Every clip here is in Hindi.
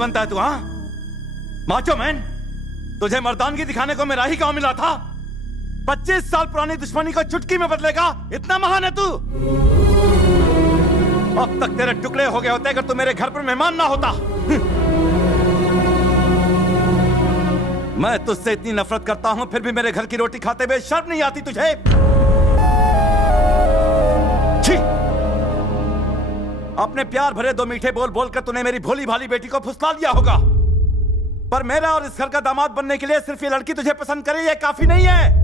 बनता है तू? हाँ, माचो मैन, तुझे मर्दानगी दिखाने को मेरा ही गांव मिला था। 25 साल पुरानी दुश्मनी को चुटकी में बदलेगा, इतना महान है तू? अब तक तेरे टुकड़े हो गए होते अगर तू मेरे घर पर मेहमान ना होता। मैं तुझसे इतनी नफरत करता हूं, फिर भी मेरे घर की रोटी खाते हुए शर्म नहीं आती तुझे? छी! अपने प्यार भरे दो मीठे बोल बोलकर तूने मेरी भोली भाली बेटी को फुसला लिया होगा, पर मेरा और इस घर का दामाद बनने के लिए सिर्फ ये लड़की तुझे पसंद करे ये काफी नहीं है।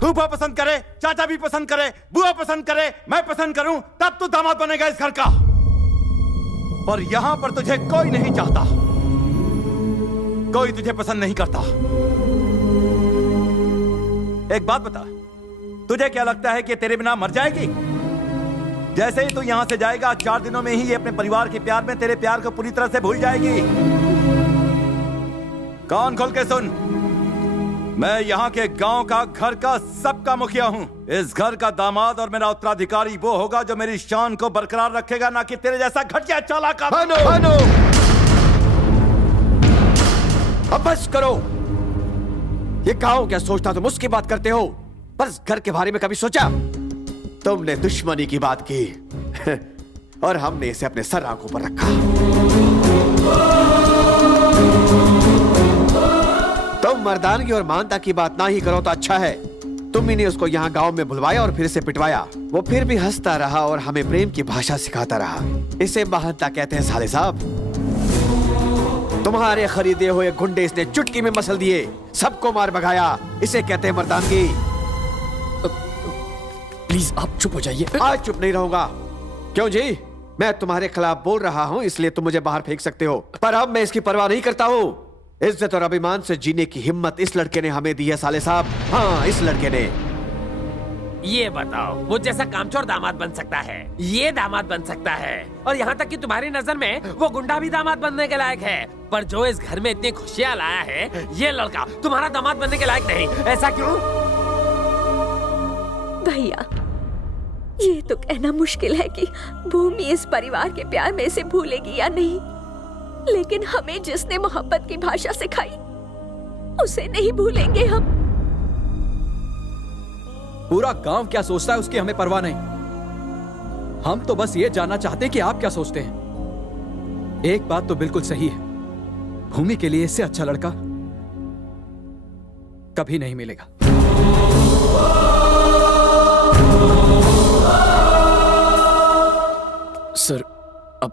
फूफा पसंद करे, चाचा भी पसंद करे, बुआ पसंद करे, मैं पसंद करूं, तब तू दामाद बनेगा इस घर का। और यहां पर तुझे कोई नहीं चाहता, कोई तुझे पसंद नहीं करता। एक बात बता, तुझे क्या लगता है कि तेरे बिना मर जाएगी? जैसे ही तू यहां से जाएगा, 4 दिनों में ही ये अपने परिवार के प्यार में तेरे प्यार को पूरी तरह से भूल जाएगी। कान खोल के सुन, मैं यहाँ के गांव का, घर का, सबका मुखिया हूँ। इस घर का दामाद और मेरा उत्तराधिकारी वो होगा जो मेरी शान को बरकरार रखेगा, ना कि तेरे जैसा घटिया चालाक। भानु, अब बस करो। ये गांव क्या सोचता, तुम उसकी बात करते हो, पर इस घर के बारे में कभी सोचा? तुमने दुश्मनी की बात की और हमने इसे अपने सर आंखों पर रखा। तुम मर्दानगी और मानता की बात ना ही करो तो अच्छा है। तुम ही ने उसको यहाँ गांव में बुलवाया और फिर इसे पिटवाया। वो फिर भी हंसता रहा और हमें प्रेम की भाषा सिखाता रहा। इसे महानता कहते हैं साले साहब। तुम्हारे खरीदे हुए गुंडे इसने चुटकी में मसल दिए, सबको मार भगाया। इसे कहते हैं मर्दानगी। प्लीज आप चुप हो जाइए। आज चुप नहीं रहूंगा। क्यों जी? मैं तुम्हारे खिलाफ बोल रहा हूं इसलिए तुम मुझे बाहर फेंक सकते हो, पर अब मैं इसकी परवाह नहीं करता हूं। इज्जत और अभिमान से जीने की हिम्मत इस लड़के ने हमें दी है साले साहब। हाँ, इस लड़के ने। ये बताओ, वो जैसा कामचोर दामाद बन सकता है, ये दामाद बन सकता है, और यहाँ तक कि तुम्हारी नजर में वो गुंडा भी दामाद बनने के लायक है, पर जो इस घर में इतनी खुशियाँ लाया है, ये लड़का तुम्हारा दामाद बनने के लायक नहीं। ऐसा क्यों? भैया, ये तो कहना मुश्किल है कि भूमि इस परिवार के प्यार में इसे भूलेगी या नहीं, लेकिन हमें जिसने मोहब्बत की भाषा सिखाई उसे नहीं भूलेंगे हम। पूरा गांव क्या सोचता है उसकी हमें परवाह नहीं। हम तो बस ये जानना चाहते हैं कि आप क्या सोचते हैं। एक बात तो बिल्कुल सही है, भूमि के लिए इससे अच्छा लड़का कभी नहीं मिलेगा। सर, अब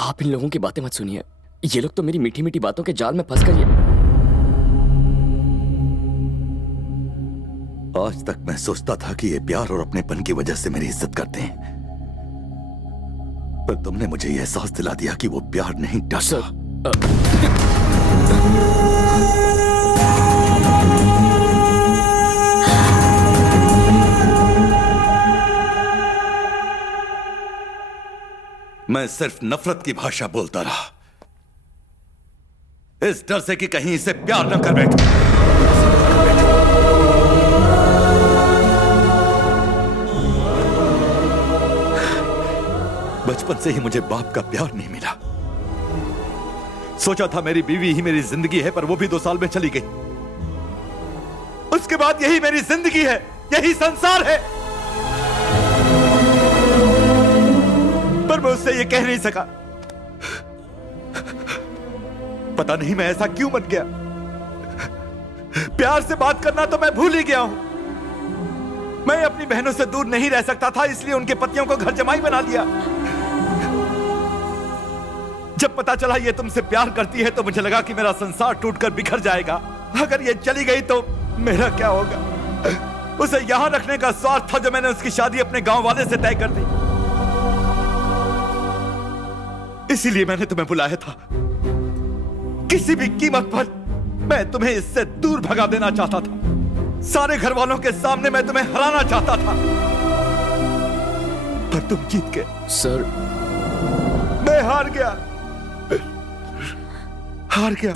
आप इन लोगों की बातें मत सुनिए। ये लोग तो मेरी मीठी मीठी बातों के जाल में फंस कर आज तक मैं सोचता था कि ये प्यार और अपनेपन की वजह से मेरी इज्जत करते हैं, पर तुमने मुझे यह एहसास दिला दिया कि वो प्यार नहीं डरता। मैं सिर्फ नफरत की भाषा बोलता रहा, इस डर से कि कहीं इसे प्यार न कर बैठे। बचपन से ही मुझे बाप का प्यार नहीं मिला। सोचा था मेरी बीवी ही मेरी जिंदगी है, पर वो भी 2 साल में चली गई। उसके बाद यही मेरी जिंदगी है, यही संसार है, पर मैं उससे ये कह नहीं सका। पता नहीं मैं ऐसा क्यों बन गया। प्यार से बात करना तो मैं भूल ही गया हूं। मैं अपनी बहनों से दूर नहीं रह सकता था, इसलिए उनके पतियों को घर जमाई बना लिया। जब पता चला ये तुमसे प्यार करती है तो मुझे लगा कि मेरा संसार टूटकर बिखर जाएगा। अगर ये चली गई तो मेरा क्या होगा? उसे यहां रखने का स्वार्थ था जो मैंने उसकी शादी अपने गांव वाले से तय कर दी। इसीलिए मैंने तुम्हें बुलाया था। किसी भी कीमत पर मैं तुम्हें इससे दूर भगा देना चाहता था। सारे घर वालों के सामने मैं तुम्हें हराना चाहता था, पर तुम जीत गए। सर, मैं हार गया, हार गया।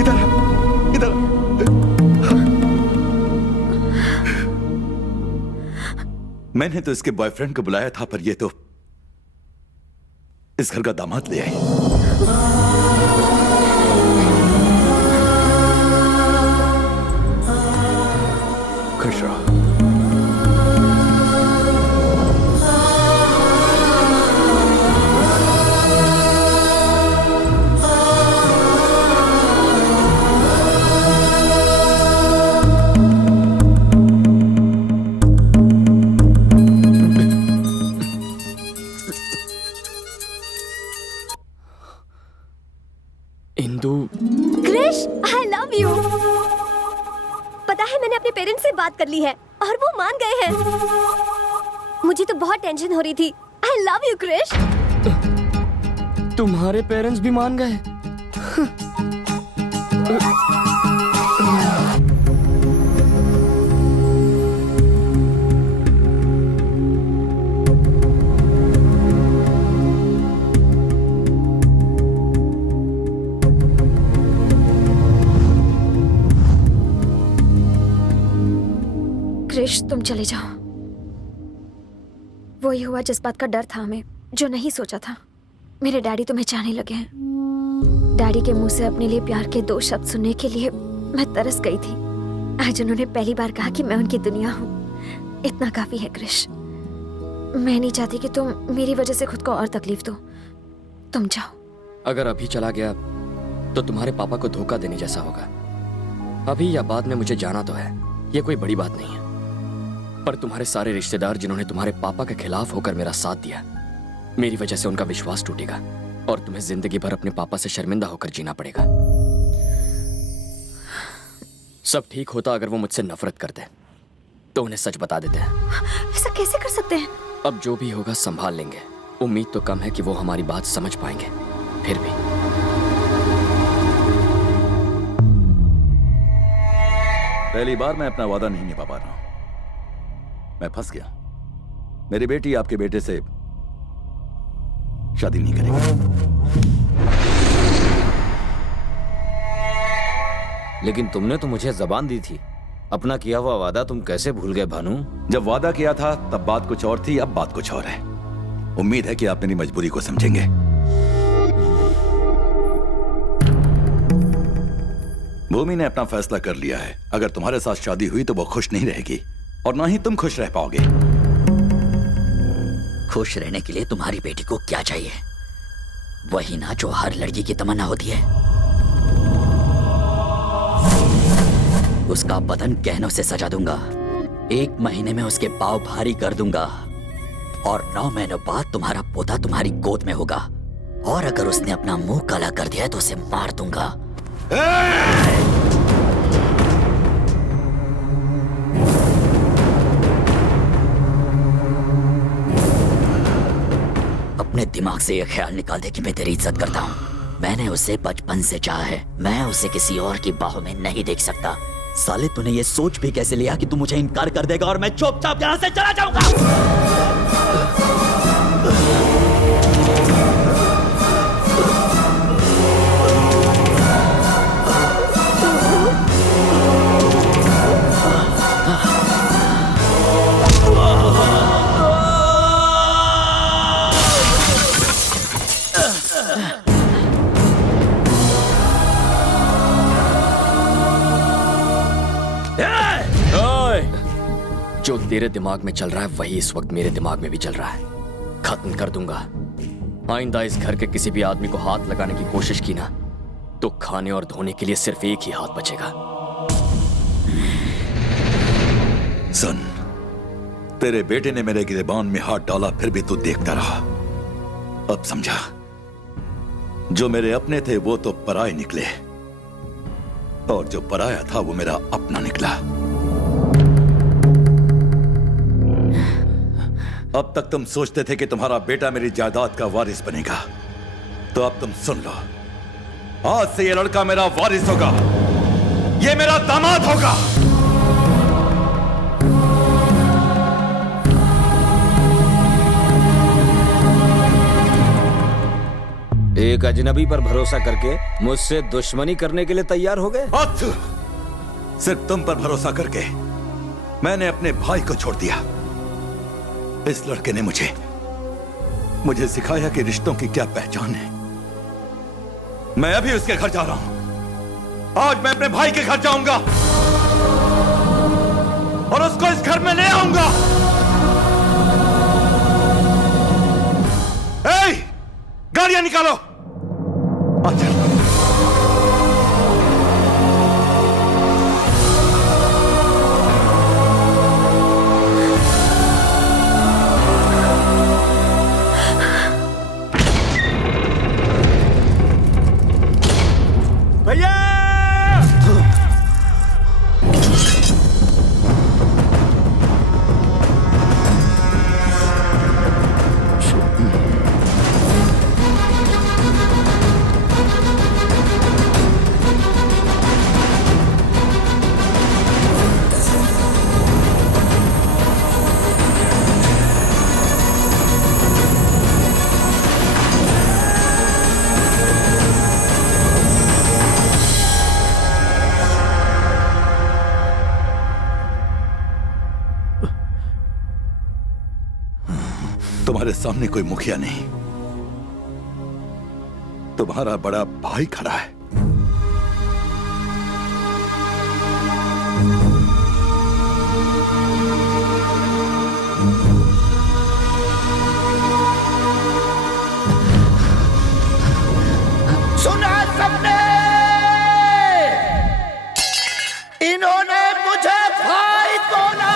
इधर इधर। मैंने तो इसके बॉयफ्रेंड को बुलाया था, पर ये तो इस घर का दामाद ले आई। खुश रहो। Indu, Krish, I love you. पता है मैंने अपने पेरेंट्स से बात कर ली है और वो मान गए हैं। मुझे तो बहुत टेंशन हो रही थी। I love you Krish. तुम्हारे पेरेंट्स भी मान गए? क्रिश, तुम चले जाओ। वही हुआ जिस बात का डर था हमें, जो नहीं सोचा था। मेरे डैडी तुम्हें चाहने लगे हैं। डैडी के मुंह से अपने लिए प्यार के 2 शब्द सुनने के लिए मैं तरस गई थी। आज उन्होंने पहली बार कहा कि मैं उनकी दुनिया हूँ। इतना काफी है क्रिश। मैं नहीं चाहती कि तुम मेरी वजह से खुद को और तकलीफ दो। तुम जाओ। अगर अभी चला गया तो तुम्हारे पापा को धोखा देने जैसा होगा। अभी या बाद में मुझे जाना तो है, ये कोई बड़ी बात नहीं है। पर तुम्हारे सारे रिश्तेदार जिन्होंने तुम्हारे पापा के खिलाफ होकर मेरा साथ दिया, मेरी वजह से उनका विश्वास टूटेगा और तुम्हें जिंदगी भर अपने पापा से शर्मिंदा होकर जीना पड़ेगा। सब ठीक होता अगर वो मुझसे नफरत करते तो उन्हें सच बता देते हैं। ऐसा कैसे कर सकते हैं? अब जो भी होगा संभाल लेंगे। उम्मीद तो कम है कि वो हमारी बात समझ पाएंगे, फिर भी। पहली बार मैं अपना वादा नहीं निभा पा रहा हूं। मैं फंस गया। मेरी बेटी आपके बेटे से शादी नहीं करेगी। लेकिन तुमने तो मुझे जबान दी थी। अपना किया हुआ वादा तुम कैसे भूल गए भानु? जब वादा किया था तब बात कुछ और थी, अब बात कुछ और है। उम्मीद है कि आप मेरी मजबूरी को समझेंगे। भूमि ने अपना फैसला कर लिया है। अगर तुम्हारे साथ शादी हुई तो वो खुश नहीं रहेगी और ना ही तुम खुश रह पाओगे। खुश रहने के लिए तुम्हारी बेटी को क्या चाहिए? वही ना जो हर लड़की की तमन्ना होती है। उसका बदन गहनों से सजा दूंगा। 1 महीने में उसके पाँव भारी कर दूंगा और 9 महीनों बाद तुम्हारा पोता तुम्हारी गोद में होगा। और अगर उसने अपना मुंह काला कर दिया तो उसे मार दूंगा। अपने दिमाग से यह ख्याल निकाल दे कि मैं तेरी इज्जत करता हूँ। मैंने उसे बचपन से चाहा है। मैं उसे किसी और की बाहों में नहीं देख सकता। साले तूने ये सोच भी कैसे लिया कि तू मुझे इनकार कर देगा और मैं चुपचाप यहाँ से चला जाऊंगा? जो तेरे दिमाग में चल रहा है वही इस वक्त मेरे दिमाग में भी चल रहा है। खत्म कर दूंगा। आइंदा इस घर के किसी भी आदमी को हाथ लगाने की कोशिश की ना तो खाने और धोने के लिए सिर्फ एक ही हाथ बचेगा। सुन, तेरे बेटे ने मेरे गिरेबान में हाथ डाला फिर भी तू देखता रहा। अब समझा, जो मेरे अपने थे वो तो पराये निकले और जो पराया था वो मेरा अपना निकला। अब तक तुम सोचते थे कि तुम्हारा बेटा मेरी जायदाद का वारिस बनेगा, तो अब तुम सुन लो, आज से ये लड़का मेरा वारिस होगा। ये मेरा दामाद होगा। एक अजनबी पर भरोसा करके मुझसे दुश्मनी करने के लिए तैयार हो गए? सिर्फ तुम पर भरोसा करके मैंने अपने भाई को छोड़ दिया। इस लड़के ने मुझे सिखाया कि रिश्तों की क्या पहचान है। मैं अभी उसके घर जा रहा हूं। आज मैं अपने भाई के घर जाऊंगा और उसको इस घर में ले आऊंगा। ए, गाड़ियां निकालो। अच्छा भैया, तुम्हारे सामने कोई मुखिया नहीं, तुम्हारा बड़ा भाई खड़ा है। सुना सबने, इन्होंने मुझे भाई बोला।